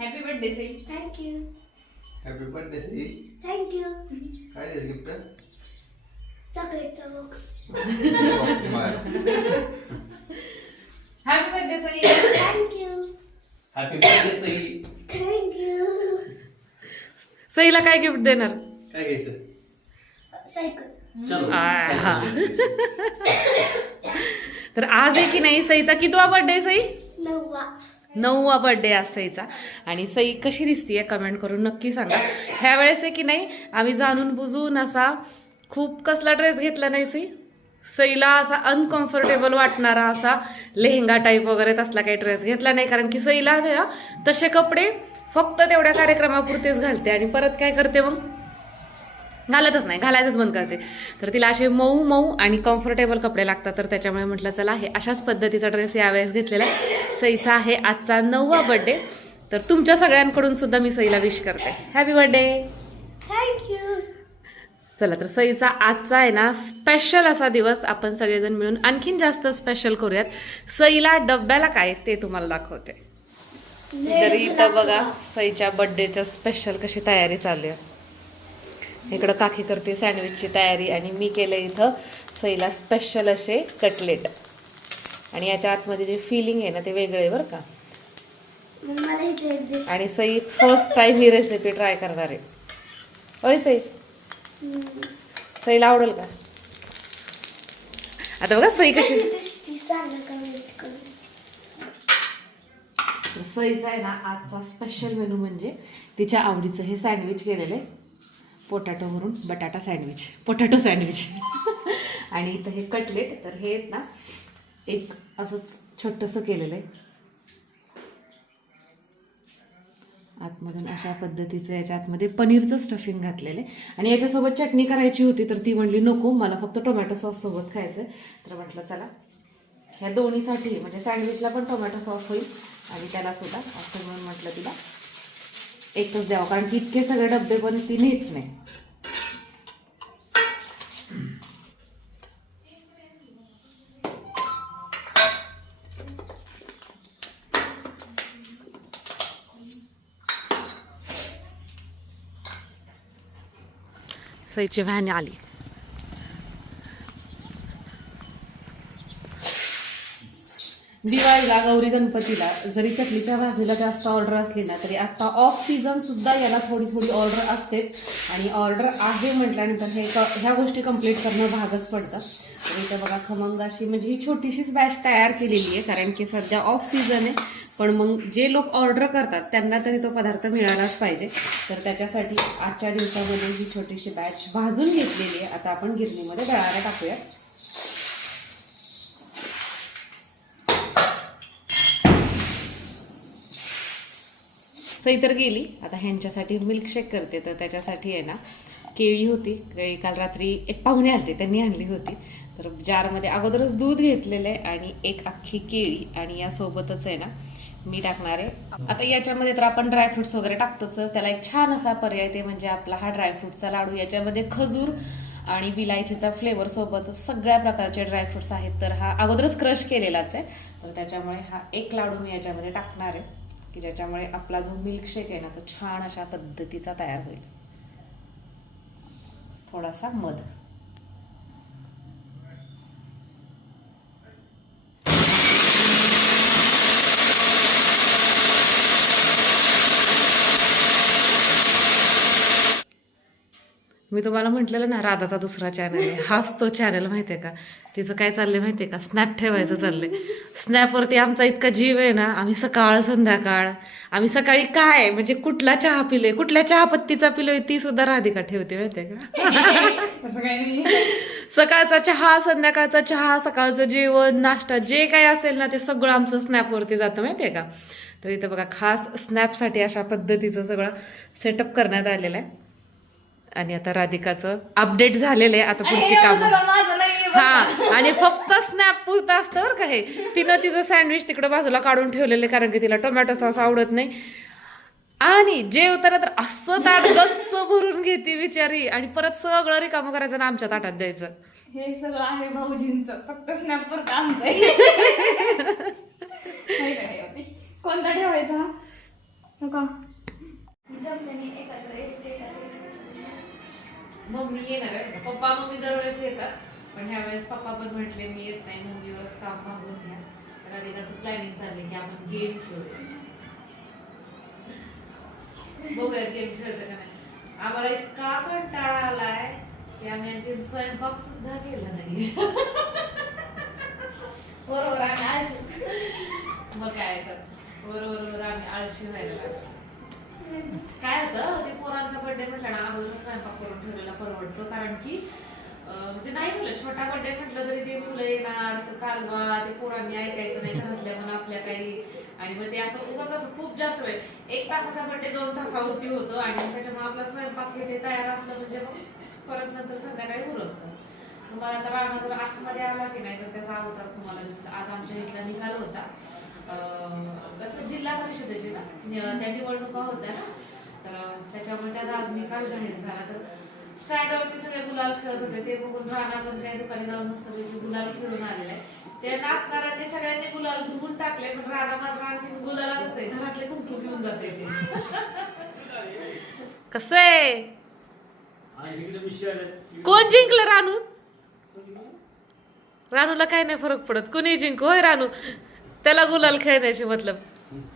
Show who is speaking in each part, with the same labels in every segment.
Speaker 1: Happy birthday Sai
Speaker 2: thank you
Speaker 3: happy birthday Sai
Speaker 2: thank you
Speaker 3: काय आहे gift?
Speaker 2: चॉकलेटचा box.
Speaker 1: Happy birthday Sai
Speaker 2: thank you
Speaker 4: happy birthday Sai
Speaker 2: thank you
Speaker 5: Saila काय gift देणार?
Speaker 4: काय घ्यायचं?
Speaker 2: Cycle.
Speaker 4: चलो.
Speaker 5: आहा. तर आज आहे की नाही सईचा? कितवा बर्थडे सई?
Speaker 2: नववा.
Speaker 5: नववा बर्थडे असायचा. आणि सई कशी दिसतीये कमेंट करून नक्की सांगा. ह्या वेळेस आहे की नाही आम्ही जाणून बुजून असा खूप कसला ड्रेस घेतला नाही सई? सईला असा अनकम्फर्टेबल वाटणारा असा लेहंगा टाईप वगैरे तसला काही ड्रेस घेतला नाही. कारण की सईला तसे कपडे फक्त तेवढ्या कार्यक्रमापुरतेच घालते. आणि परत काय करते मग? घालतच नाही घालायचंच बंद करते. तर तिला असे मऊ मऊ आणि कम्फर्टेबल कपडे लागतात तर त्याच्यामुळे म्हटलं चला हे अशाच पद्धतीचा ड्रेस यावेळेस घेतलेला आहे. सईचा आहे आजचा नववा बर्थडे तर तुमच्या सगळ्यांकडून सुद्धा मी सईला विश करते. हॅपी बर्थडे
Speaker 2: थँक्यू
Speaker 5: चला तर सईचा आजचा आहे ना स्पेशल असा दिवस आपण सगळेजण मिळून आणखीन जास्त स्पेशल करूयात. सईला डब्याला काय ते तुम्हाला दाखवते. जरी इथं बघा सईच्या बर्थडेच्या स्पेशल कशी तयारी चालू आहे. इकडं काकी करते सँडविचची तयारी आणि मी केलं इथं सईला स्पेशल असे कटलेट आणि याच्या आतमध्ये जे फिलिंग आहे ना ते वेगळे बरं का. आणि सई फर्स्ट टाइम ही रेसिपी ट्राय करणार आहे. होय सई? सईला आवडेल का? आता बघा सई कशी सईचा आहे ना आजचा स्पेशल मेनू म्हणजे तिच्या आवडीचं हे सँडविच केलेलं आहे. पोटॅटोवरून बटाटा सँडविच पोटॅटो सँडविच. आणि इथं हे कटलेट तर हे आहेत ना एक असंच छोटंसं केलेलं आहे. आतमधून अशा पद्धतीचं याच्या आतमध्ये पनीरचं स्टफिंग घातलेलं आहे. आणि याच्यासोबत चटणी करायची होती तर ती म्हणली नको मला फक्त टोमॅटो सॉससोबत खायचं तर म्हटलं चला. ह्या दोन्हीसाठी म्हणजे सँडविचला पण टोमॅटो सॉस होईल आणि त्याला सुद्धा. असं म्हणून म्हटलं तिला एकच द्यावं कारण की इतके सगळे डबे पण ती नेत नाही. सईची व्हॅन आली दिवाळीला गौरी गणपतीला जरी चकलीच्या भाजीला जास्त ऑर्डर असली ना तरी आता ऑफ सीझन सुद्धा याला थोडी थोडी ऑर्डर असते आणि ऑर्डर आहे म्हटल्यानंतर हे क ह्या गोष्टी कंप्लीट करणं भागच पडतं. तर इथं बघा खमंग अशी म्हणजे ही छोटीशीच बॅच तयार केलेली आहे कारण की सध्या ऑफ सीझन आहे. पण मग जे लोक ऑर्डर करतात त्यांना तरी तो पदार्थ मिळालाच पाहिजे. तर त्याच्यासाठी आजच्या दिवसामध्ये ही छोटीशी बॅच भाजून घेतलेली आहे. आता आपण गिरणीमध्ये गळायला टाकूया सई तर गेली. आता ह्यांच्यासाठी मिल्कशेक करते. तर त्याच्यासाठी आहे ना केळी होती. केळी काल रात्री एक पाहुणे आलते. त्यांनी आणली होती. तर जारमध्ये अगोदरच दूध घेतलेलं आहे आणि एक अख्खी केळी. आणि यासोबतच आहे ना मी टाकणार आहे. आता याच्यामध्ये तर आपण ड्रायफ्रुट्स वगैरे टाकतोच. त्याला एक छान असा पर्याय ते म्हणजे आपला हा ड्रायफ्रुटचा लाडू. याच्यामध्ये खजूर आणि विलायचीचा फ्लेवर सोबत सगळ्या प्रकारचे ड्रायफ्रुट्स आहेत. तर हा अगोदरच क्रश केलेलाच आहे. तर त्याच्यामुळे हा एक लाडू मी याच्यामध्ये टाकणार आहे. की ज्याच्यामुळे आपला जो मिल्कशेक आहे ना तो छान अशा पद्धतीचा तयार होईल. थोडासा मध. मी तुम्हाला म्हटलेलं ना राधाचा दुसरा चॅनल आहे. हाच तो चॅनल माहिती आहे का? तिचं काय चाललंय माहिती आहे का? स्नॅप ठेवायचं चाललंय. स्नॅपवरती आमचा इतका जीव आहे ना आम्ही सकाळ संध्याकाळ आम्ही सकाळी काय? म्हणजे कुठला चहा पिलोय? कुठल्या चहा पत्तीचा पिलोय? ती सुद्धा राधिका ठेवते माहिती आहे का?
Speaker 1: असं काही नाही
Speaker 5: सकाळचा चहा संध्याकाळचा चहा सकाळचं जेवण नाश्ता जे काही असेल ना ते सगळं आमचं स्नॅपवरती जातं माहिती आहे का? तर इथं बघा खास स्नॅपसाठी अशा पद्धतीचं सगळं सेटअप करण्यात आलेलं आहे. आणि आता राधिकाचं अपडेट झालेलं आहे आता पुढची कामं.
Speaker 1: सगळं माझं नाही
Speaker 5: हा आणि फक्त स्नॅप पुरतं असतं बरं का हे. तिनं तिचं सँडविच तिकडे बाजूला काढून ठेवलेलं आहे, कारण की तिला टोमॅटो सॉस आवडत नाही. आणि जेवताना तर असं ताट गच्च भरून घेते बिचारी. आणि परत सगळं रिकामं करायचं ना आमच्या ताटात द्यायचं.
Speaker 1: हे सगळं आहे भाऊजींचं. फक्त स्नॅपवर काम कोणता ठेवायचा? नका. मग
Speaker 5: मी येणार आहे. पप्पा मम्मी दरवेळेस येतात पण ह्या वेळेस पप्पा पण म्हटले मी येत नाही मम्मीवरच काम मागून घ्या. तर अधिकाचं प्लॅनिंग चाललंय की आपण गेम खेळूया. बघूया गेम खेळतो का नाही. आम्हाला इतका कंटाळा आलाय की आम्ही आणखी स्वयंपाक सुद्धा केला नाही.
Speaker 1: बरोबर आम्ही आळशी
Speaker 5: मग काय तर. बरोबर बरोबर आम्ही आळशी व्हायला लागलो. काय होतं ते पोरांचा बर्थडे म्हटलं ना अगोदर स्वयंपाक करून ठेवलेला परवडतो. कारण की म्हणजे नाही मुलं छोटा बर्थडे म्हटलं तरी ते मुलं येणार कालवा ते पोरांनी ऐकायचं नाही घरातल्या म्हणून आपल्या काही. आणि मग ते असं उगाच असं खूप जास्त वेळ एक तासाचा बर्थडे दोन तासावरती होतो आणि त्याच्यामुळे आपला स्वयंपाक हे ते तयार असलं म्हणजे मग परत नंतर संध्याकाळी उरकतं. तुम्हाला आता राणा जर आतमध्ये आला की नाही तर त्याचा अवतार तुम्हाला दिसत. आज आमच्या इथला निकाल होता. कसं जिल्हा परिषदेचे ना त्या निवडणुका होत्या ना. तर त्याच्यामुळे त्याचा आज निकाल जाहीर झाला. तर स्टँडवरती सगळे गुलाल खेळत होते. ते बघून राणा पण त्या दुकानी जाऊन मस्त गुलाल खेळून आलेला ते नाचणाऱ्यांनी सगळ्यांनी गुलाल धुवून टाकले पण राणा मात्र आणखी गुलालाच आहे. घरातले कुंकू घेऊन जाते ते. कसं आहे. कोण जिंकलं रानू? रानूला काय नाही फरक पडत. कुणी जिंकू होय रानू. त्याला गुलाल खेळण्याची मतलब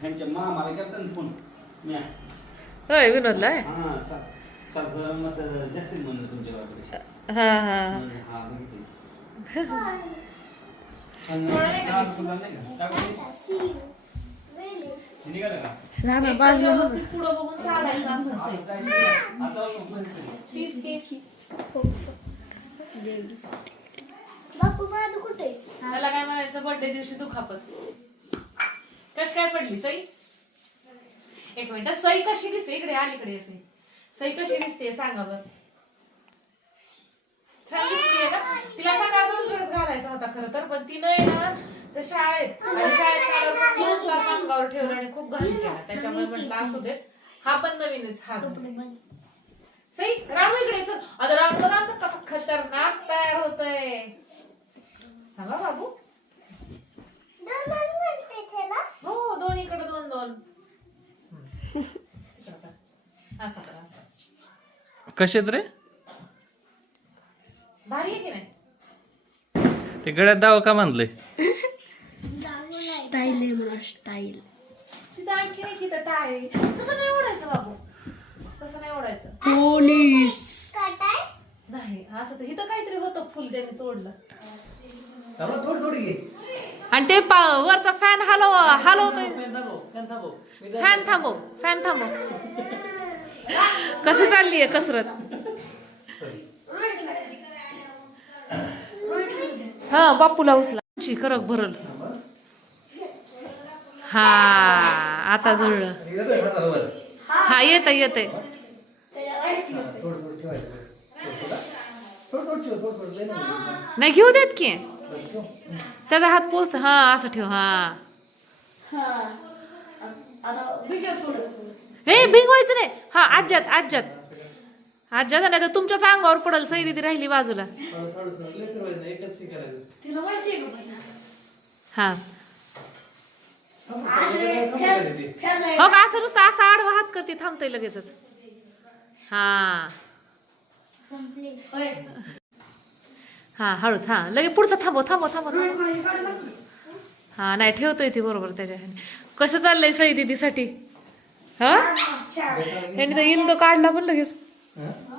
Speaker 4: ह्यांच्या मामाला केलता ना फोन म्या.
Speaker 5: होय विनोदला होय?
Speaker 4: हा सा- सा- जरा मत जास्त म्हणलं तुमच्या बाजूला.
Speaker 5: हा हा
Speaker 4: म्हणलं, हा, बघितलं. आणि आज तुला नाही का? काय बोलली? निघालं का?
Speaker 2: राणा
Speaker 5: व्यवस्थित पुढं बघून चालायचं असं असेल.
Speaker 4: आता काय केलं? आता असं बंद केलं.
Speaker 2: बापू माझं कुठे
Speaker 5: त्याला काय म्हणायचं बर्थडे दिवशी दुखापत कशी काय पडली सई? एक मिनिट सई कशी दिसते? इकडे अलीकडे असे सई. कशी दिसते? सांगा बर. छान दिसते ना? तिला सकाळचाच ड्रेस घालायचा होता खरं तर पण तिनं आहे ना तर शाळेत शाळेत अंगावर ठेवलं आणि खूप घालून केला. त्याच्यामुळे म्हटलं असू देत हा पण नवीनच हा. सई रामू इकडे चल. आता रामदाचं कसं खतरनाक तयार होतोय. हा बाबू. हो दोन्हीकडे दोन दोन. असा करा असा
Speaker 6: कशात रे?
Speaker 5: भारी आहे की नाही?
Speaker 6: ते गळ्यात दावा का बांधलंय?
Speaker 2: स्टाईल आहे म्हणा स्टाईल.
Speaker 5: तिथं आणखी नाही तिथं टाळे तसं नाही ओढायचं बाबू. तसं नाही ओढायचं.
Speaker 2: पोलीस.
Speaker 5: नाही असंच. इथं काहीतरी होतं फुल त्याने तोडलं.
Speaker 4: थोडी थोडी घे
Speaker 5: आणि ते वरचा फॅन हलव हलवतोय
Speaker 4: फॅन थांबव, फॅन थांबव.
Speaker 5: कशी चालली आहे कसरत हा बापूला उचला करक भरल हा आता जुळलं. हा येत येत.
Speaker 3: नाही
Speaker 5: घेऊ देत की त्याचा हात पोस. हा असं ठेव हा. हे भिंगवायचं नाही. हा आज्यात आज्यात आज्यात नाही तर तुमच्याच अंगावर पडल सई दिदी राहिली बाजूला.
Speaker 3: हा.
Speaker 5: हो का असं नुसतं असा आडवा हात करते थांबतय लगेचच. हा. हा हळूच हा. लगे पुढचं थांबव थांबव थांबव थांबव. हा नाही ठेवतोय ती बरोबर त्याच्या ह्याने. कसं चाललंय सई दीदीसाठी? हा? ह्यानी तर इन तर काढला पण लगेच.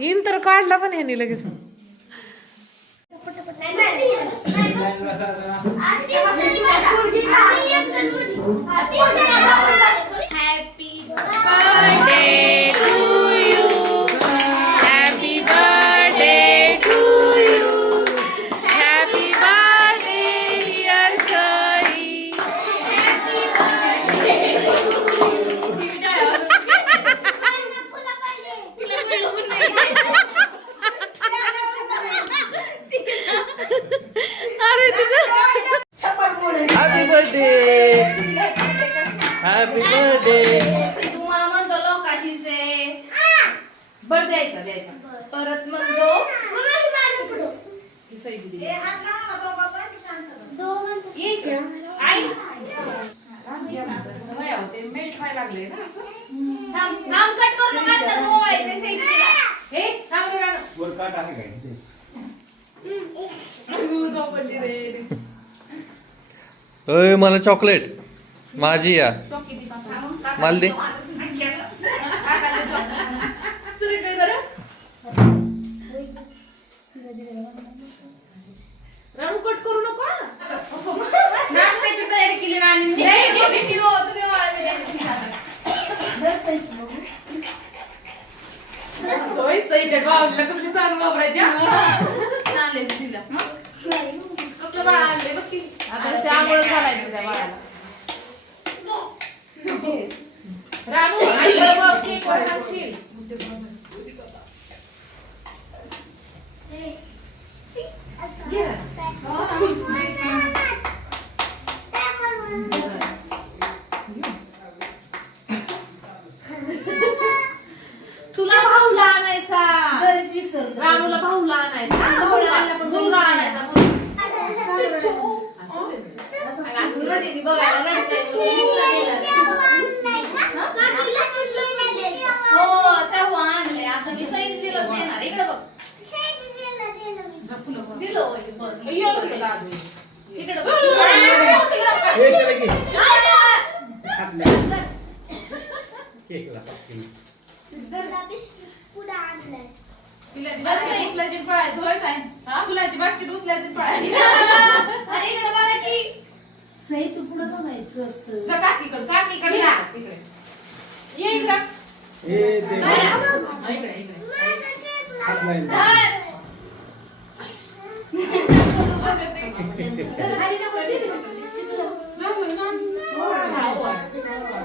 Speaker 5: इन तर काढला पण ह्यानी लगेच.
Speaker 1: Happy
Speaker 5: birthday.
Speaker 6: हॅपी बर्थडे
Speaker 1: तुम्हाला म्हणतो लोकाशीच. बर द्यायचा द्यायचा. परत म्हणतो
Speaker 5: ही. सई दिदी.
Speaker 1: ये आई.
Speaker 5: वया होते मेल्ट व्हायला लागले ना.
Speaker 1: थांब थांब कट करू नका आता. ओवाळायचंय साईडला.
Speaker 5: हे. थांब रे राणू.
Speaker 4: वर काट आहे काय ते?
Speaker 5: झोपडली रे.
Speaker 6: अय मला चॉकलेट माझी या. मला दे
Speaker 5: तुला काय जरा राणू कट करू नको हा.
Speaker 1: नाश्त्याची तयारी केली ना आणि नाही, दोघींची हो, तुम्ही ओवाळायला द्या.
Speaker 7: सोय सईच्या बावलीला कसली सांग वापरायच्या आणले तिला आपलं बाळ आणले बघ ती
Speaker 5: आता त्यामुळे घालायचं त्या बाळाला राणू आईकडे बघ केक वर टाकशील तुला भाऊला आणायचा राणूला भाऊला आणायचा मुलगा आणायचा
Speaker 1: तुला दीदी बघायला रडतंय म्हणून तुला दिलं. हो तेव्हा आणले आता मी सैन दिलं देणार इकडे बघ दिलं होय बरं.
Speaker 5: ये बरं दादू.
Speaker 1: इकडे बघ.
Speaker 3: हे चला की.
Speaker 1: आपल्या.
Speaker 3: केकला.
Speaker 7: तिला बास्केट उचलायची आणि पळायचं होय काय? फुलाची बास्केट उचलायची पळायची
Speaker 1: अरे इकडे बघा की.
Speaker 7: जा काकीकडे काकीकडे जा
Speaker 5: ये इकडं.
Speaker 3: हे ते
Speaker 5: हा, इकडे इकडे.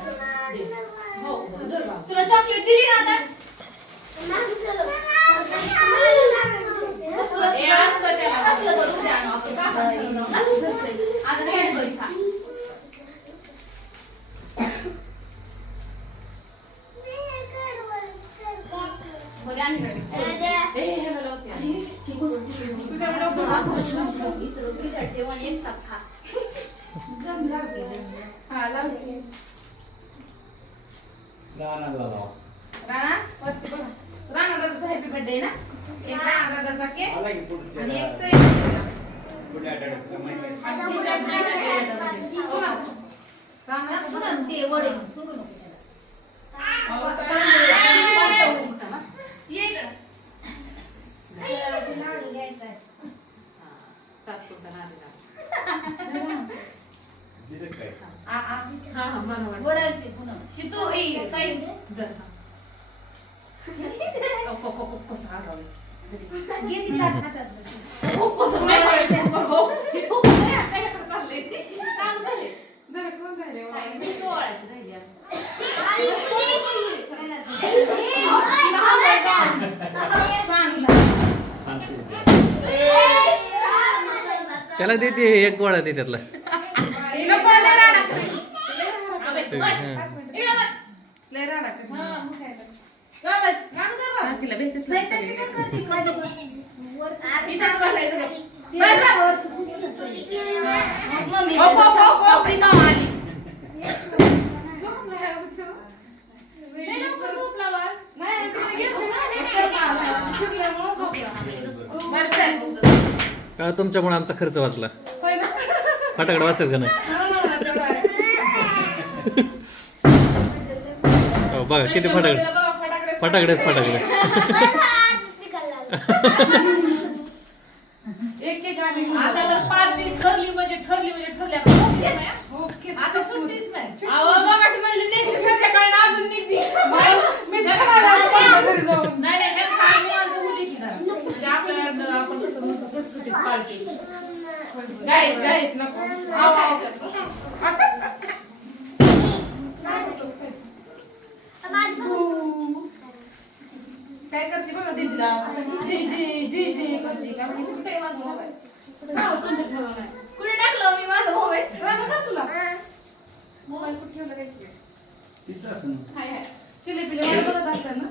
Speaker 5: हो. धर बाबा.
Speaker 1: तुला चॉकलेट दिली ना आता कसलं
Speaker 5: ए, आण गं त्याला.
Speaker 1: कसलं बरं उद्या आणू आपण काकांकडे जाऊ ना. आता कॅडबरी खा बरं, आण इकडे.
Speaker 5: ए, ह्याला लावते.
Speaker 1: इथं पिशा ठेव आणि एक तास खा
Speaker 7: हा लाव
Speaker 3: गाण्याला लावा.
Speaker 7: राणा वरती बघा राणा दादाचा हॅपी बर्थडे ना. एक राणा दादाचा केक
Speaker 3: आला की पुढच्या
Speaker 7: आणि एक
Speaker 5: हा, हा.
Speaker 1: शितू
Speaker 6: त्याला देते एक गोळा दे त्यातला
Speaker 7: तिला पळले राणा
Speaker 1: अबे, बघ. इकडं बघ.
Speaker 7: लय राणा कर
Speaker 1: हा, मग काय तर. बघ, बघ. राणू बघ.
Speaker 7: हा, तिला भेटत नाही.
Speaker 1: इथंच बसायचं बघ. बस बघ. मग मम्मी
Speaker 7: हो, हो, ती मामा आली. झोपलाय तो.
Speaker 5: लय लवकर झोपला वाज.
Speaker 7: नाही. बरं, चल.
Speaker 6: का तुमच्यामुळे आमचा खर्च वाचला? फटाकडे वाचतात का नाही
Speaker 7: हा,
Speaker 6: बघा किती फटाकडे फटाकडेच फटाकडे
Speaker 7: एक एक आली.
Speaker 5: आता तर पार्टी ठरली म्हणजे ठरली म्हणजे आता सुट्टीच नाही, हा.
Speaker 7: अहो, म्हणली संध्याकाळी अजून निघते. मी.
Speaker 5: नाही नाही. म्हणजे आपण कसं म्हणतो सुटसुटीत पार्टी
Speaker 7: गाईत, गाईत नको. आव, आव. काय करते बघा दीदीला जी जी जी जी करते का म्हणजे कुठे आहे माझा मोबाईल हो, तुमच्या ठेवा नाही.
Speaker 1: कुठे टाकलं मी माझा मोबाईल
Speaker 7: राहणार का तुला मोबाईल कुठे ठेवला काय की?
Speaker 3: तिथं असं.
Speaker 7: हाय हाय जिलेबीला मला बघत असतात ना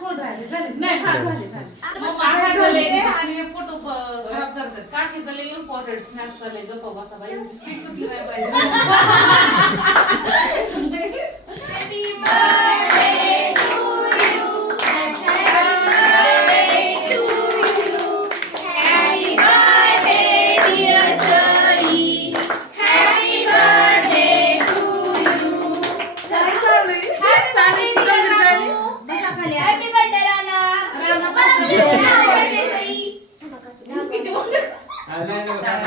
Speaker 7: थोडं राहिले झाले
Speaker 1: नाही हा झाले झाले
Speaker 7: मग माझ्या.
Speaker 1: लय
Speaker 7: आणि हे फोटो
Speaker 1: खराब करतात. काठीचं लय इम्पॉर्टंट स्नॅपचं लय जप बसा बाई. स्टिक कुठली नाही पाहिजे.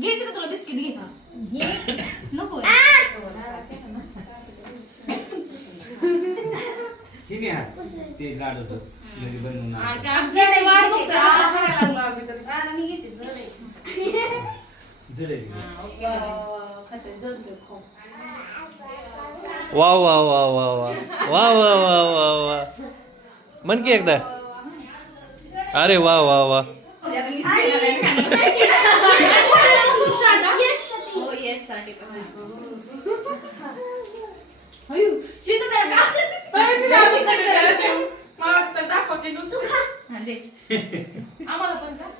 Speaker 1: घ्यायचं का तुला बिस्किट घे. नको
Speaker 4: ठीक आहे. हा. ते लाड घरी बनवून
Speaker 7: खाऊ.
Speaker 6: वा वा वा वा वा. वा वा वा वा वा. म्हण की एकदा. अरे वा वा वा
Speaker 1: हो येस साठी पण अयो, शीत द्या का?
Speaker 7: अरे, तिला असं करायला ठेव. मला वाटतं दाखवा की नुसतं.
Speaker 1: हा, दे.
Speaker 7: आम्हाला पण का?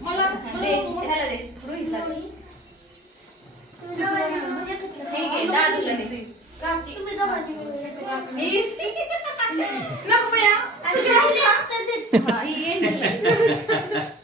Speaker 7: मला
Speaker 1: हा, दे. ह्याला दे. रोहितला दे. हे घे दादूला दे
Speaker 7: काकी. नको बया
Speaker 1: हा, ही आहे.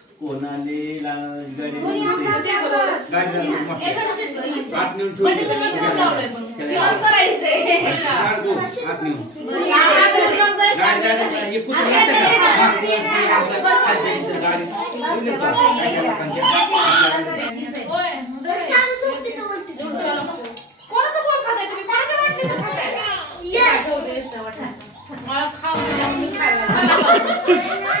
Speaker 4: कोणाले गाडी गाडी आत नेऊन ठेवली. त्याला- आत
Speaker 7: मला खाऊ खायला